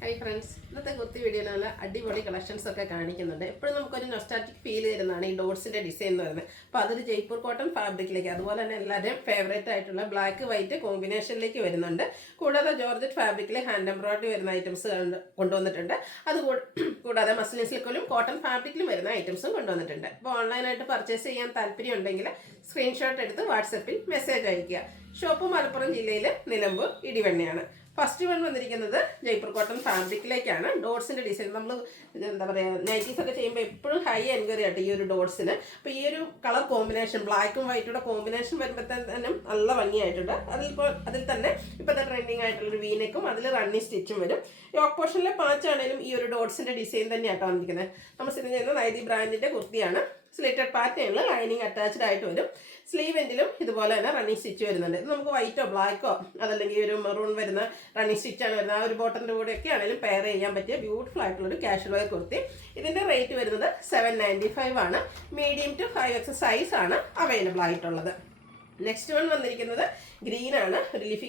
Hi friends, ഇന്നത്തെ കുർത്തി വീഡിയോയിൽ നല്ല അടിപൊളി കളക്ഷൻസ് ഒക്കെ കാണിക്കുന്നുണ്ട്. എപ്പോഴും നമുക്കൊരു നൊസ്റ്റാറ്റിക് ഫീൽ തരുന്നതാണ് ഈ ഡോട്ട്സിൻ്റെ ഡിസൈൻ എന്ന് പറയുന്നത്. അപ്പോൾ അതൊരു ജയ്പൂർ കോട്ടൺ ഫാബ്രിക്കിലേക്ക്, അതുപോലെ തന്നെ എല്ലാവരുടെയും ഫേവറേറ്റ് ആയിട്ടുള്ള ബ്ലാക്ക് വൈറ്റ് കോമ്പിനേഷനിലേക്ക് വരുന്നുണ്ട്. കൂടാതെ ജോർജറ്റ് ഫാബ്രിക്കിൽ ഹാൻഡ് എംബ്രോയിഡറി വരുന്ന ഐറ്റംസ് കൊണ്ടുവന്നിട്ടുണ്ട്. കൂടാതെ മസ്ലിൻ സിൽക്കിലും കോട്ടൺ ഫാബ്രിക്കിലും വരുന്ന ഐറ്റംസും കൊണ്ടുവന്നിട്ടുണ്ട്. അപ്പോൾ ഓൺലൈനായിട്ട് പർച്ചേസ് ചെയ്യാൻ താല്പര്യം ഉണ്ടെങ്കിൽ സ്ക്രീൻഷോട്ട് എടുത്ത് വാട്സപ്പിൽ മെസ്സേജ് അയയ്ക്കുക. ഷോപ്പ് മലപ്പുറം ജില്ലയിൽ നിലമ്പൂർ ഇടിവണ്ണയാണ്. ഫസ്റ്റ് വൺ വന്നിരിക്കുന്നത് ജയ്പൂർ കോട്ടൺ ഫാബ്രിക്കിലേക്കാണ്. ഡോട്ട്സിൻ്റെ ഡിസൈൻ നമ്മൾ എന്താ പറയുക, നൈറ്റീസ് ഒക്കെ ചെയ്യുമ്പോൾ എപ്പോഴും ഹൈ എൻക്വയറി ആയിട്ട് ഈ ഒരു ഡോട്ട്സിന്. അപ്പോൾ ഈ ഒരു കളർ കോമ്പിനേഷൻ ബ്ലാക്കും വൈറ്റൂടെ കോമ്പിനേഷൻ വരുമ്പോഴത്തേനും നല്ല ഭംഗിയായിട്ടുണ്ട്. അതിൽ തന്നെ ഇപ്പോഴത്തെ ട്രെൻഡിങ് ആയിട്ടുള്ളൊരു വീനെക്കും അതിൽ റണ്ണിങ് സ്റ്റിച്ചും വരും. യോക്ക് പോർഷനിലെ പാച്ചാണേലും ഈ ഒരു ഡോട്ട്സിൻ്റെ ഡിസൈൻ തന്നെയായിട്ടാണ് വന്നിരിക്കുന്നത്. നമ്മൾ സ്ഥിരം ചെയ്യുന്ന നൈതി ബ്രാൻഡിൻ്റെ കുർത്തിയാണ്. സ്ലിറ്റഡ് പാറ്റേണിൽ ലൈനിങ് അറ്റാച്ച്ഡ് ആയിട്ട് വരും. സ്ലീവ് എൻഡിലും ഇതുപോലെ തന്നെ റണ്ണിങ് സ്റ്റിച്ച് വരുന്നുണ്ട്. ഇത് നമുക്ക് വൈറ്റോ ബ്ലാക്കോ അതല്ലെങ്കിൽ ഒരു മെറൂൺ വരുന്ന റണ്ണിങ് സ്റ്റിച്ചാണ് വരുന്നത്. ആ ഒരു ബോട്ടൻ്റെ കൂടെയൊക്കെ ആണെങ്കിലും പെയർ ചെയ്യാൻ പറ്റിയ ബ്യൂട്ടിഫുൾ ആയിട്ടുള്ളൊരു കാഷ്വൽ വെയർ കുർത്തി. ഇതിൻ്റെ റേറ്റ് വരുന്നത് 795 ആണ്. മീഡിയം ടു 5X സൈസ് ആണ് അവൈലബിൾ ആയിട്ടുള്ളത്. നെക്സ്റ്റ് വൺ വന്നിരിക്കുന്നത് ഗ്രീൻ ആണ്. ഒരു ലിഫി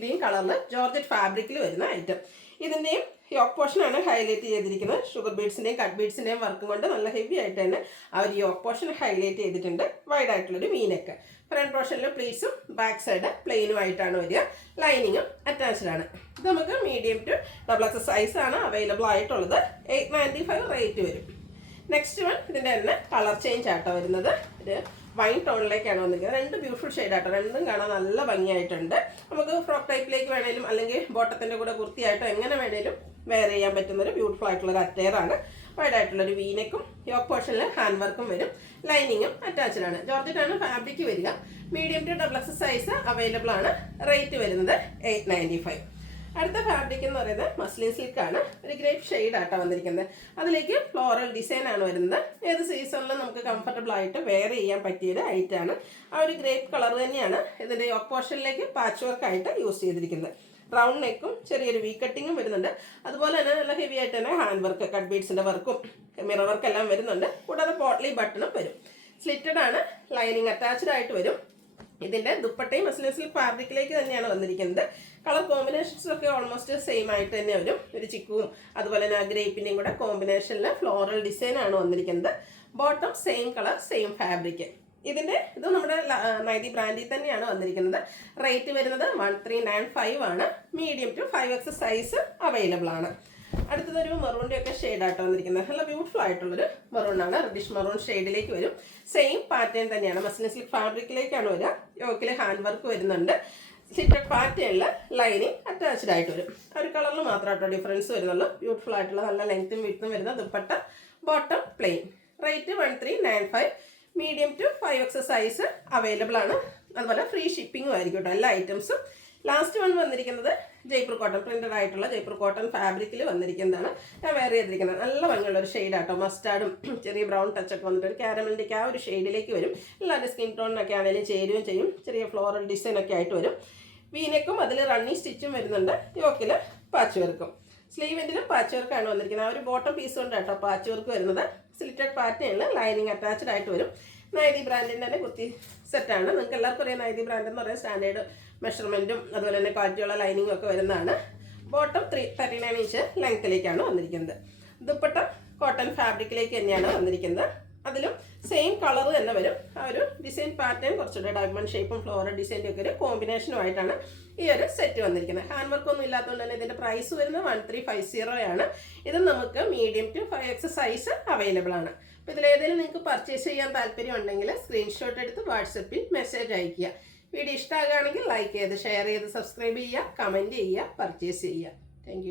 ഗ്രീൻ കളറിൽ ജോർജറ്റ് ഫാബ്രിക്കിൽ വരുന്ന ഐറ്റം. ഇതിൻ്റെയും യോക്ക് പോർഷനാണ് ഹൈലൈറ്റ് ചെയ്തിരിക്കുന്നത്. ഷുഗർ ബീഡ്സിൻ്റെയും കട്ട് ബീഡ്സിൻ്റെയും വർക്കും കൊണ്ട് നല്ല ഹെവി ആയിട്ട് തന്നെ ആ ഒരു യോക്ക് പോർഷൻ ഹൈലൈറ്റ് ചെയ്തിട്ടുണ്ട്. വൈഡ് ആയിട്ടുള്ളൊരു വീനെക്ക്. ഫ്രണ്ട് പോർഷനിൽ പ്ലീറ്റ്സും ബാക്ക് സൈഡ് പ്ലെയിനുമായിട്ടാണ് വരിക. ലൈനിങ്ങും അറ്റാച്ച്ഡ് ആണ്. ഇത് നമുക്ക് മീഡിയം ടു XXL സൈസ് ആണ് അവൈലബിൾ ആയിട്ടുള്ളത്. 895 റേറ്റ് വരും. നെക്സ്റ്റ് വൺ ഇതിൻ്റെ തന്നെ കളർ ചേഞ്ച് ആട്ടോ വരുന്നത്. ഒരു വൈൻ ടോണിലേക്കാണ് വന്നിരിക്കുന്നത്. രണ്ട് ബ്യൂട്ടിഫുൾ ഷെയ്ഡാട്ടോ. രണ്ടും കാണാൻ നല്ല ഭംഗിയായിട്ടുണ്ട്. നമുക്ക് ഫ്രോക്ക് ടൈപ്പിലേക്ക് വേണേലും അല്ലെങ്കിൽ ബോട്ടത്തിൻ്റെ കൂടെ കുർത്തിയായിട്ടോ എങ്ങനെ വേണേലും വെയർ ചെയ്യാൻ പറ്റുന്നൊരു ബ്യൂട്ടിഫുൾ ആയിട്ടുള്ളൊരു അറ്റയറാണ്. വൈഡ് ആയിട്ടുള്ളൊരു വീനെക്കും യോക്ക് പോർഷനിൽ ഹാൻഡ് വർക്കും വരും. ലൈനിങ്ങും അറ്റാച്ച്ഡ് ആണ്. ജോർജറ്റാണ് ഫാബ്രിക് വരിക. Medium to XXL size available ആണ്. റേറ്റ് വരുന്നത് 895. അടുത്ത ഫാബ്രിക് എന്ന് പറയുന്നത് മസ്ലിൻ സിൽക്കാണ്. ഒരു ഗ്രേപ്പ് ഷെയ്ഡാട്ടോ വന്നിരിക്കുന്നത്. അതിലേക്ക് ഫ്ലോറൽ ഡിസൈൻ ആണ് വരുന്നത്. ഏത് സീസണിലും നമുക്ക് കംഫർട്ടബിൾ ആയിട്ട് വെയർ ചെയ്യാൻ പറ്റിയൊരു ഐറ്റാണ്. ആ ഒരു ഗ്രേപ്പ് കളർ തന്നെയാണ് ഇതിൻ്റെ യോക്ക് പോർഷനിലേക്ക് പാച്ച് വർക്കായിട്ട് യൂസ് ചെയ്തിരിക്കുന്നത്. റൗണ്ട് നെക്കും ചെറിയൊരു വി കട്ടിങ്ങും വരുന്നുണ്ട്. അതുപോലെ തന്നെ നല്ല ഹെവി ആയിട്ട് തന്നെ ഹാൻഡ് വർക്ക്, കട്ട് ബീഡ്സിൻ്റെ വർക്കും മിറർ വർക്ക് എല്ലാം വരുന്നുണ്ട്. കൂടാതെ പോട്ട്ലി ബട്ടണും വരും. സ്ലിറ്റഡ് ആണ്. ലൈനിങ് അറ്റാച്ച്ഡ് ആയിട്ട് വരും. ഇതിൻ്റെ ദുപ്പട്ടയും മസ്ലിൻ സിൽക്ക് ഫാബ്രിക്കിലേക്ക് തന്നെയാണ് വന്നിരിക്കുന്നത്. കളർ കോമ്പിനേഷൻസും ഒക്കെ ഓൾമോസ്റ്റ് സെയിം ആയിട്ട് തന്നെ വരും. ഒരു ചിക്കും അതുപോലെ തന്നെ ഗ്രേപ്പിൻ്റെയും കൂടെ കോമ്പിനേഷനിൽ ഫ്ലോറൽ ഡിസൈൻ ആണ് വന്നിരിക്കുന്നത്. Bottom same colour same fabric. ഇത് നമ്മുടെ നൈതി ബ്രാൻഡിൽ തന്നെയാണ് വന്നിരിക്കുന്നത്. റേറ്റ് വരുന്നത് 1395 ആണ്. Medium to 5X size available ആണ്. അടുത്തതൊരു മെറൂണിൻ്റെ ഒക്കെ ഷെയ്ഡായിട്ട് വന്നിരിക്കുന്നത്. നല്ല ബ്യൂട്ടിഫുൾ ആയിട്ടുള്ളൊരു മെറൂണാണ്. റെഡിഷ് മെറൂൺ ഷെയ്ഡിലേക്ക് വരും. സെയിം പാറ്റേൺ തന്നെയാണ്. മസ്ലിൻ സിൽക്ക് ഫാബ്രിക്കിലേക്കാണ് വരിക. യോക്കിൽ ഹാൻഡ് വർക്ക് വരുന്നുണ്ട്. സ്റ്റിറ്റഡ് പാറ്റേണിൽ ലൈനിങ് അറ്റാച്ച്ഡ് ആയിട്ട് വരും. ആ ഒരു കളറിൽ മാത്രമായിട്ടോ ഡിഫറൻസ് വരുന്നുള്ളൂ. ബ്യൂട്ടിഫുൾ ആയിട്ടുള്ള നല്ല ലെങ്ത്തും വിഡ്ത്തും വരുന്ന dupatta. Bottom plain. Rate 1395. Medium to 5X size available ആണ്. അതുപോലെ ഫ്രീ ഷിപ്പിങ്ങും ആയിരിക്കും കേട്ടോ എല്ലാ ഐറ്റംസും. ലാസ്റ്റ് വൺ വന്നിരിക്കുന്നത് ജയ്പൂർ കോട്ടൺ പ്രിന്റഡ് ആയിട്ടുള്ള ജയ്പൂർ കോട്ടൺ ഫാബ്രിക്കിൽ വന്നിരിക്കുന്നതാണ്. ഞാൻ വെയർ ചെയ്തിരിക്കുന്നത് നല്ല ഭംഗിയുള്ള ഒരു ഷെയ്ഡാട്ടോ. മസ്റ്റാർഡും ചെറിയ ബ്രൗൺ ടച്ചൊക്കെ വന്നിട്ട് ഒരു കാരമലിൻ്റെ ആ ഒരു ഷെയ്ഡിലേക്ക് വരും. എല്ലാവരുടെ സ്കിൻ ടോണിനൊക്കെ ആണെങ്കിലും ചേരുകയും ചെയ്യും. ചെറിയ ഫ്ലോറൽ ഡിസൈനൊക്കെ ആയിട്ട് വരും. വീനെക്കും അതിൽ റണ്ണിങ് സ്റ്റിച്ചും വരുന്നുണ്ട്. യോക്കിൽ പാച്ച് വർക്കും. സ്ലീവെൻറ്റിലും പാച്ച് വർക്കാണ് വന്നിരിക്കുന്നത്. ആ ഒരു ബോട്ടം പീസ് കൊണ്ട് കേട്ടോ പാച്ച് വർക്ക് വരുന്നത്. സ്ലിറ്റഡ് പാറ്റേണിൽ ലൈനിങ് അറ്റാച്ച്ഡ് ആയിട്ട് വരും. നൈതി ബ്രാൻഡിൻ്റെ തന്നെ കുർത്തി സെറ്റാണ്. നിങ്ങൾക്ക് എല്ലാവർക്കും അറിയാം നൈതി ബ്രാൻഡ് എന്ന് പറയുന്നത് സ്റ്റാൻഡേർഡ് മെഷർമെൻറ്റും അതുപോലെ തന്നെ ക്വാളിറ്റിയുള്ള ലൈനിങ്ങും ഒക്കെ വരുന്നതാണ്. ബോട്ടം 39 ഇഞ്ച് ലെങ്ത്തിലേക്കാണ് വന്നിരിക്കുന്നത്. ദുപ്പട്ട കോട്ടൺ ഫാബ്രിക്കിലേക്ക് തന്നെയാണ് വന്നിരിക്കുന്നത്. അതിലും സെയിം കളർ തന്നെ വരും. ആ ഒരു ഡിസൈൻ പാറ്റേൺ കുറച്ചുകൂടെ ഡയമണ്ട് ഷേപ്പും ഫ്ലോറൽ ഡിസൈൻ്റെ ഒക്കെ ഒരു കോമ്പിനേഷനുമായിട്ടാണ് ഈ ഒരു സെറ്റ് വന്നിരിക്കുന്നത്. ഹാൻഡ് വർക്കൊന്നും ഇല്ലാത്തതുകൊണ്ട് തന്നെ ഇതിൻ്റെ പ്രൈസ് വരുന്നത് 1350 ആണ്. ഇത് നമുക്ക് medium to 5X size available ആണ്. അപ്പോൾ ഇതിലേതെങ്കിലും നിങ്ങൾക്ക് പർച്ചേസ് ചെയ്യാൻ താല്പര്യം ഉണ്ടെങ്കിൽ സ്ക്രീൻഷോട്ട് എടുത്ത് വാട്സപ്പിൽ മെസ്സേജ് അയയ്ക്കുക. വീഡിയോ ഇഷ്ടമാകുകയാണെങ്കിൽ ലൈക്ക് ചെയ്ത് ഷെയർ ചെയ്ത് സബ്സ്ക്രൈബ് ചെയ്യുക, കമൻറ്റ് ചെയ്യുക, പർച്ചേസ് ചെയ്യുക. താങ്ക്